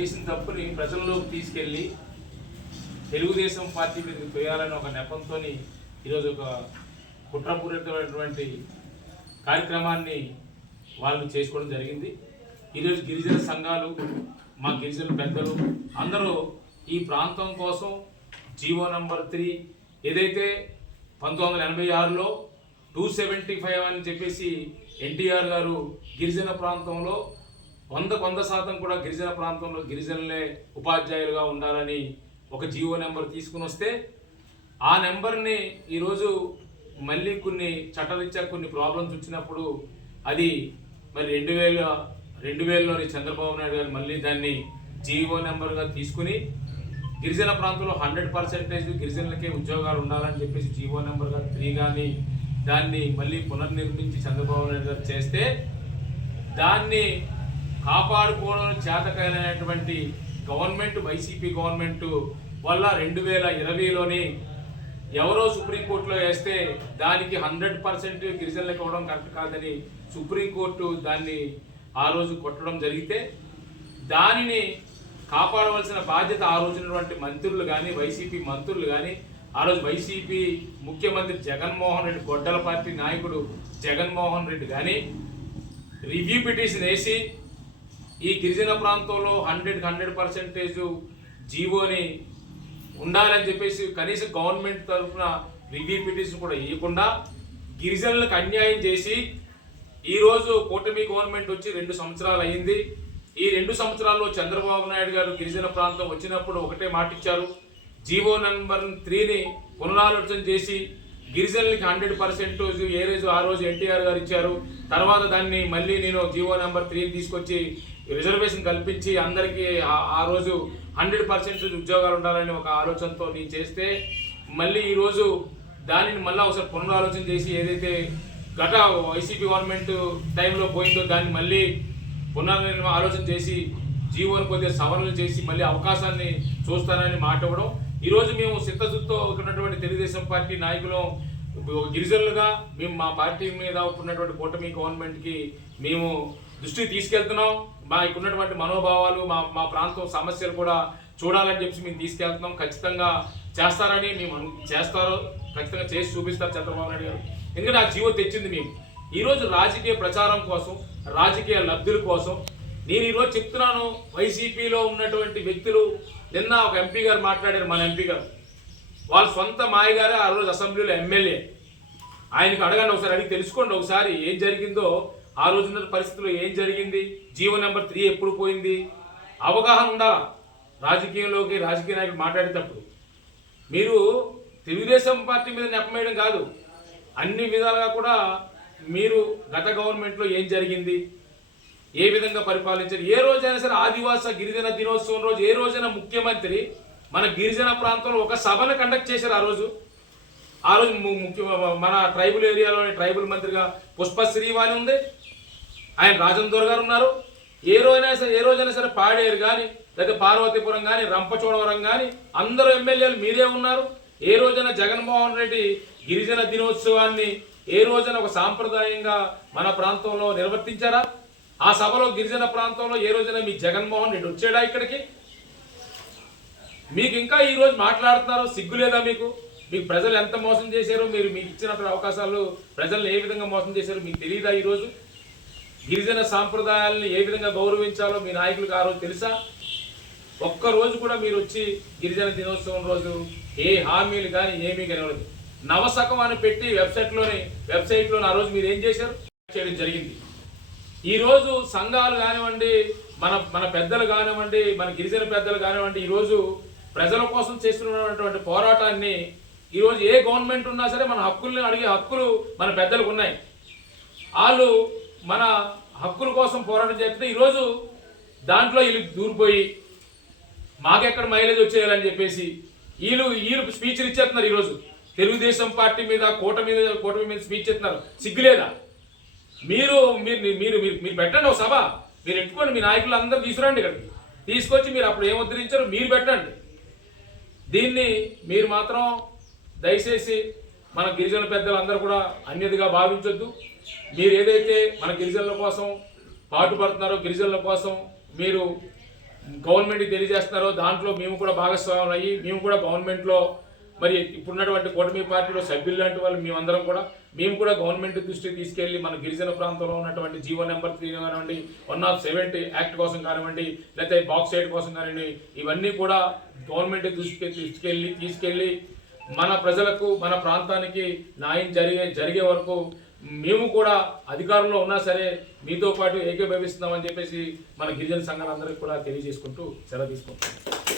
చేసిన తప్పుని ప్రజల్లోకి తీసుకెళ్ళి తెలుగుదేశం పార్టీ మీదకి పోయాలని ఒక నెపంతో ఈరోజు ఒక కుట్రపూరితమైనటువంటి కార్యక్రమాన్ని వాళ్ళు చేసుకోవడం జరిగింది. ఈరోజు గిరిజన సంఘాలు, మా గిరిజన పెద్దలు అందరూ ఈ ప్రాంతం కోసం జీవో నంబర్ 3 ఏదైతే 1986లో 275 అని చెప్పేసి ఎన్టీఆర్ గారు గిరిజన ప్రాంతంలో 100% కూడా గిరిజన ప్రాంతంలో గిరిజనులే ఉపాధ్యాయులుగా ఉండాలని ఒక జీవో నెంబర్ తీసుకుని వస్తే ఆ నెంబర్ని ఈరోజు మళ్ళీ కొన్ని చట్టరీత్యా కొన్ని ప్రాబ్లమ్స్ వచ్చినప్పుడు అది మరి 2000లోని చంద్రబాబు నాయుడు గారు మళ్ళీ దాన్ని జీవో నెంబర్గా తీసుకుని గిరిజన ప్రాంతంలో 100% గిరిజనులకే ఉద్యోగాలు ఉండాలని చెప్పేసి జీవో నెంబర్గా 3 కానీ దాన్ని మళ్ళీ పునర్నిర్మించి చంద్రబాబు నాయుడు గారు చేస్తే దాన్ని కాపాడుకోవడం చేతకైనటువంటి గవర్నమెంట్, వైసీపీ గవర్నమెంట్ వల్ల 2020లోని ఎవరో సుప్రీంకోర్టులో వేస్తే దానికి 100% గిరిజనులకు ఇవ్వడం కరెక్ట్ కాదని సుప్రీంకోర్టు దాన్ని ఆ రోజు కొట్టడం జరిగితే దానిని కాపాడవలసిన బాధ్యత ఆ రోజునటువంటి మంత్రులు కానీ, వైసీపీ మంత్రులు కానీ, ఆ రోజు వైసీపీ ముఖ్యమంత్రి జగన్మోహన్ రెడ్డి, గొడ్డల పార్టీ నాయకుడు జగన్మోహన్ రెడ్డి కానీ రివ్యూ పిటిషన్ వేసి ఈ గిరిజన ప్రాంతంలో 100% జీవోని ఉండాలని చెప్పేసి కనీసం గవర్నమెంట్ తరఫున రివ్యూ పిటిషన్ కూడా ఇవ్వకుండా గిరిజనులకు అన్యాయం చేసి ఈరోజు కూటమి గవర్నమెంట్ వచ్చి 2 సంవత్సరాలు అయింది. ఈ 2 సంవత్సరాల్లో చంద్రబాబు నాయుడు గారు గిరిజన ప్రాంతం వచ్చినప్పుడు ఒకటే మాట ఇచ్చారు, జీవో నెంబర్ 3ని పునరాలోచన చేసి గిరిజనులకి 100% ఆ రోజు ఎన్టీఆర్ గారు ఇచ్చారు. తర్వాత దాన్ని మళ్ళీ నేను జీవో నెంబర్ 3ని తీసుకొచ్చి రిజర్వేషన్ కల్పించి అందరికీ ఆ రోజు 100% ఉద్యోగాలు ఉండాలని ఒక ఆలోచనతో నేను చేస్తే మళ్ళీ ఈరోజు దానిని మళ్ళీ ఒకసారి పునరాలోచన చేసి ఏదైతే గత వైసీపీ గవర్నమెంట్ టైంలో పోయిందో దాన్ని మళ్ళీ ఆలోచన చేసి జీవోని కొద్దిగా సవరణలు చేసి మళ్ళీ అవకాశాన్ని చూస్తానని మాట ఇవ్వడం. ఈరోజు మేము చిత్తశుద్ధితో ఉన్నటువంటి తెలుగుదేశం పార్టీ నాయకులు గిరిజనులుగా మేము మా పార్టీ మీద ఉన్నటువంటి కూటమి గవర్నమెంట్కి మేము దృష్టికి తీసుకెళ్తున్నాం. మాకు ఉన్నటువంటి మనోభావాలు, మా ప్రాంతం సమస్యలు కూడా చూడాలని చెప్పి మేము తీసుకెళ్తున్నాం. ఖచ్చితంగా చేస్తారని మేము చేస్తారో ఖచ్చితంగా చేసి చూపిస్తారు చంద్రబాబు నాయుడు గారు. ఎందుకంటే ఆ జీవో తెచ్చింది మేము. ఈరోజు రాజకీయ ప్రచారం కోసం, రాజకీయ లబ్ధుల కోసం నేను ఈరోజు చెప్తున్నాను. వైసీపీలో ఉన్నటువంటి వ్యక్తులు నిన్న ఒక ఎంపీ గారు మాట్లాడారు, మన ఎంపీ గారు వాళ్ళ సొంత మాయ గారే ఆ రోజు అసెంబ్లీలో ఎమ్మెల్యే. ఆయనకు అడగండి, ఒకసారి అడిగి తెలుసుకోండి ఒకసారి ఏం జరిగిందో, ఆ రోజున్న పరిస్థితుల్లో ఏం జరిగింది, జీవో నెంబర్ 3 ఎప్పుడు పోయింది, అవగాహన ఉండాలా రాజకీయంలోకి. రాజకీయ నాయకులు మాట్లాడేటప్పుడు మీరు తెలుగుదేశం పార్టీ మీద నెపమేయడం కాదు, అన్ని విధాలుగా కూడా మీరు గత గవర్నమెంట్లో ఏం జరిగింది, ఏ విధంగా పరిపాలించారు. ఏ రోజైనా సరే ఆదివాస గిరిజన దినోత్సవం రోజు ఏ రోజైనా ముఖ్యమంత్రి మన గిరిజన ప్రాంతంలో ఒక సభను కండక్ట్ చేశారు. ఆ రోజు మన ట్రైబల్ ఏరియాలోని ట్రైబల్ మంత్రిగా పుష్ప శ్రీవాణి ఉంది, ఆయన రాజేందర్ గారు ఉన్నారు. ఏ రోజైనా సరే పాడేరు కానీ, లేదా పార్వతీపురం కానీ, రంపచోడవరం కానీ అందరూ ఎమ్మెల్యేలు మీరే ఉన్నారు. ఏ రోజైనా జగన్మోహన్ రెడ్డి గిరిజన దినోత్సవాన్ని ఏ రోజైనా ఒక సాంప్రదాయంగా మన ప్రాంతంలో నిర్వర్తించారా? ఆ సభలో గిరిజన ప్రాంతంలో ఏ రోజైనా మీ జగన్మోహన్ రెడ్డి వచ్చాడా ఇక్కడికి? మీకు ఇంకా ఈరోజు మాట్లాడుతున్నారు, సిగ్గు లేదా మీకు? మీకు ప్రజలు ఎంత మోసం చేశారో, మీకు ఇచ్చినటువంటి అవకాశాలు ప్రజలను ఏ విధంగా మోసం చేశారో మీకు తెలియదా? ఈరోజు గిరిజన సాంప్రదాయాలను ఏ విధంగా గౌరవించాలో మీ నాయకులకు ఆ రోజు తెలుసా? ఒక్కరోజు కూడా మీరు వచ్చి గిరిజన దినోత్సవం రోజు ఏ హామీలు కానీ ఏమీ కనవలేదు. నవశకం అని పెట్టి వెబ్సైట్లోని ఆ రోజు మీరు ఏం చేశారు చేయడం జరిగింది. ఈరోజు సంఘాలు కానివ్వండి, మన పెద్దలు కానివ్వండి, మన గిరిజన పెద్దలు కానివ్వండి, ఈరోజు ప్రజల కోసం చేస్తున్నటువంటి పోరాటాన్ని ఈరోజు ఏ గవర్నమెంట్ ఉన్నా సరే మన హక్కుల్ని అడిగే హక్కులు మన పెద్దలకు ఉన్నాయి. వాళ్ళు మన హక్కుల కోసం పోరాటం చేస్తే ఈరోజు దాంట్లో వీళ్ళు దూరిపోయి మాకెక్కడ మైలేజ్ వచ్చేయాలని చెప్పేసి వీళ్ళు స్పీచ్లు ఇచ్చేస్తున్నారు. ఈరోజు తెలుగుదేశం పార్టీ మీద కూటమి మీద స్పీచ్ ఇస్తున్నారు. సిగ్గులేదా? మీరు మీరు మీరు మీరు పెట్టండి ఒక సభ, మీరు ఎట్టుకోండి, మీ నాయకులు అందరూ తీసుకురండి ఇక్కడికి, తీసుకొచ్చి మీరు అప్పుడు ఏం ఉద్ధరించారో మీరు పెట్టండి. దీన్ని మీరు మాత్రం దయచేసి మన గిరిజన పెద్దలందరూ కూడా అన్యదిగా భావించొద్దు. మీరు ఏదైతే మన గిరిజనుల కోసం పాటుపడుతున్నారో, గిరిజనుల కోసం మీరు గవర్నమెంట్కి తెలియజేస్తున్నారో దాంట్లో మేము కూడా భాగస్వామ్యం అయ్యి మేము కూడా గవర్నమెంట్లో మరి ఇప్పుడున్నటువంటి కూటమి పార్టీలో సభ్యులు లాంటి వాళ్ళు మేమందరం కూడా మేము కూడా గవర్నమెంట్ దృష్టికి తీసుకెళ్లి మన గిరిజన ప్రాంతంలో ఉన్నటువంటి జీవో నెంబర్ 3 కానివ్వండి 170 యాక్ట్ కోసం కానివ్వండి లేకపోతే బాక్సైట్ కోసం కానివ్వండి ఇవన్నీ కూడా గవర్నమెంట్ దృష్టికి తీసుకెళ్ళి మన ప్రజలకు మన ప్రాంతానికి న్యాయం జరిగే వరకు మేము కూడా అధికారంలో ఉన్నా సరే మీతో పాటు ఏకీభవిస్తున్నామని చెప్పేసి మన గిరిజన సంఘాలందరికీ కూడా తెలియజేసుకుంటూ సెలవు తీసుకుంటాం.